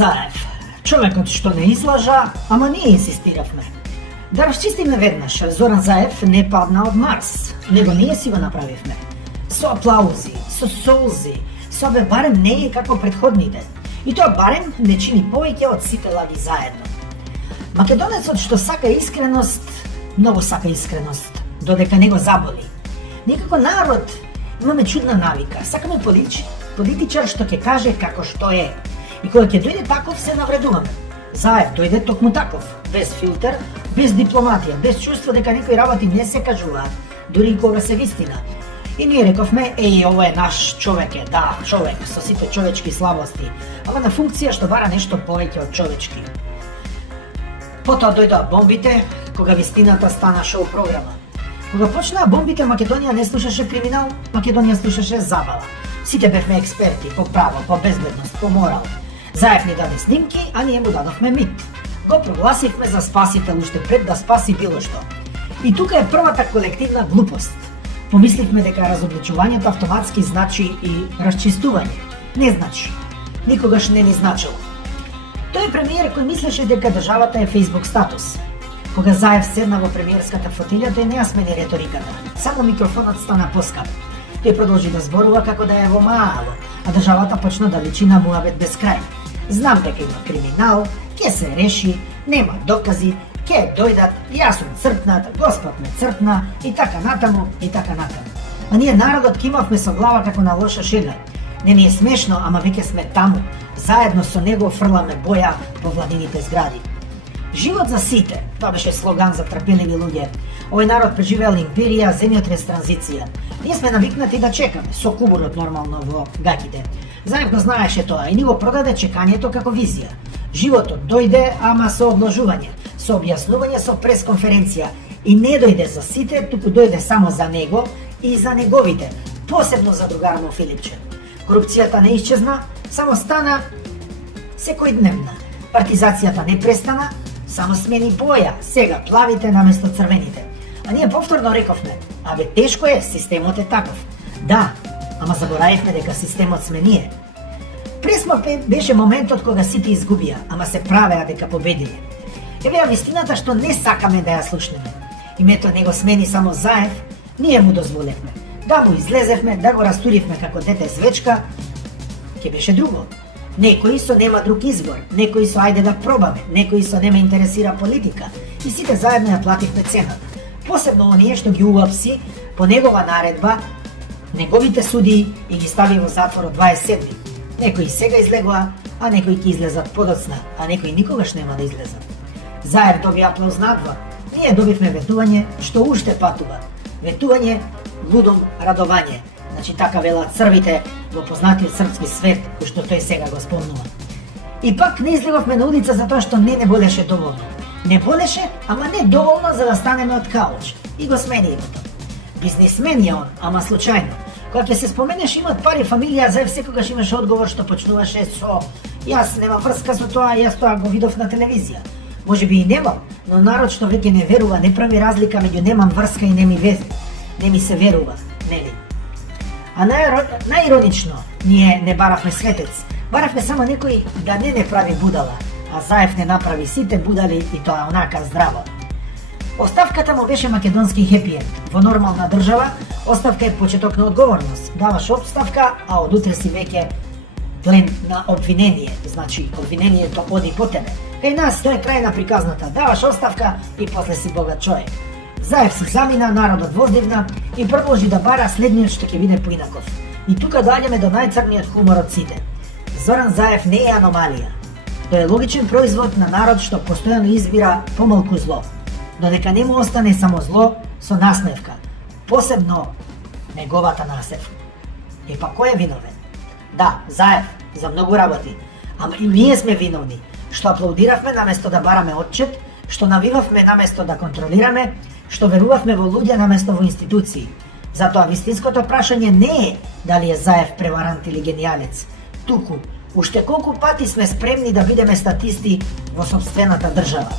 Заев, човекот што не излажа, ама ние инсистиравме. Да расчистиме веднаш, Зоран Заев не падна од Марс, него ние си го направивме. Со аплаузи, со солзи, со бе барем не е како предходните. И тоа барем не чини повеќе од сите лаги заедно. Македонецот што сака искреност, многу сака искреност, додека не го заболи. Некако народ имаме чудна навика, сакаме политичар што ќе каже како што е. И кога ќе дојде таков, се навредуваме. Заев дојде токму таков, без филтер, без дипломатија, без чувство дека некои работи не се кажуваат, дури и кога се вистина. И ние рековме, ова е наш човек е, да, човек, со сите човечки слабости, ама на функција што бара нешто повеќе од човечки. Потоа дојдоа бомбите, кога вистината стана шоу програма. Кога почнаа бомбите, Македонија не слушаше криминал, Македонија слушаше забава. Сите бевме експерти по право, по безбедност, по морал. Заев ни даде снимки, а ние му дадовме мит. Го прогласивме за спасител уште пред да спаси било што. И тука е првата колективна глупост. Помисливме дека разобличувањето автоматски значи и расчистување. Не значи. Никогаш не ни значило. Тој е премиер кој мислеше дека државата е Facebook статус. Кога Заев седна во премиерската фотилја, тој не ја смени реториката. Само микрофонот стана поскап. Тој продолжи да зборува како да е во мало, а државата почна да личи на муабет без крај. Знам дека има криминал, ќе се реши, нема докази, ќе дојдат, јас сум црпнат, Господ ме црпна и така натаму, и така натаму. А ние народот кимавме со глава како на лоша шега. Не ни е смешно, ама веќе сме таму. Заедно со него фрламе боја по владините згради. Живот за сите, тоа беше слоган за трпеливи луѓе. Овој народ преживеал империја, земјотрес, транзиција. Ние сме навикнати да чекаме, со кубурот нормално во гаките. Заев го знаеше тоа и ни го продаде чекањето како визија. Животот дојде, ама со одложување, со објаснување, со пресконференција. И не дојде за сите, туку дојде само за него и за неговите, посебно за другар му Филипче. Корупцијата не исчезна, само стана секојдневна. Партизацијата не престана, само смени боја, сега плавите наместо црвените. А ние повторно рековме, абе тешко е, системот е таков. Да, ама заборавивме дека системот сме ние. Пресмав беше моментот кога сите изгубија, ама се правеа дека победиле. Еве вистината што не сакаме да ја слушнеме. Името не го смени само Заев, ние му дозволевме. Да му излезевме, да го растуривме како дете звечка, ќе беше друго. Некои со нема друг избор, некои со ајде да пробаме, некои со не ме интересира политика. И сите заедно ја плативме цената. Посебно оние што ги уапси по негова наредба, неговите судии и ги стави во затвор од 27. Некои сега излегоа, а некои ќе излезат подоцна, а некои никогаш нема да излезат. Заев доби аплауз надвор. Ние добивме ветување што уште патува. Ветување, лудом радување. Значи така велат црвите во познатиот српски свет, кој што тој сега го спомнува. И пак не излеговме на улица затоа што не болеше доволно. Не болеше, ама не доволно за да станеме од кауч. И го смени името. Бизнисмен е он, ама случајно. Кога ќе се споменеш имат пари фамилија, Заев секогаш имаше одговор што почнуваше со јас нема врска со тоа, јас тоа го видов на телевизија. Може би и немам, но народ што веќе не верува, не прави разлика меѓу немам врска и не ми се верува, нели? А најиронично, ние не баравме светец, баравме само некој да не прави будала, а Заев не направи сите будали и тоа онака здраво. Оставката му беше македонски хепиенд. Во нормална држава, оставка е почеток на одговорност. Даваш оставка, а од утре си веќе плен на обвинение. Значи, обвинението оди по тебе. Кај нас тоа е крај на приказната. Даваш оставка и после си богат човек. Заев си замина, народот воздивна и продолжи да бара следниот што ќе биде поинаков. И тука доаѓаме до најцрниот хумор од сите. Зоран Заев не е аномалија. Тој е логичен производ на народ што постојано избира помалку зло. Додека не му остане само зло со насневка. Посебно неговата насневка. И па кој е виновен? Да, Заев, за многу работи. Ама и ние сме виновни, што аплаудиравме наместо да бараме отчет, што навивавме наместо да контролираме, што верувавме во луѓе наместо во институции. Затоа вистинското прашање не е дали е Заев преварант или гениалец, туку уште колку пати сме спремни да бидеме статисти во сопствената држава.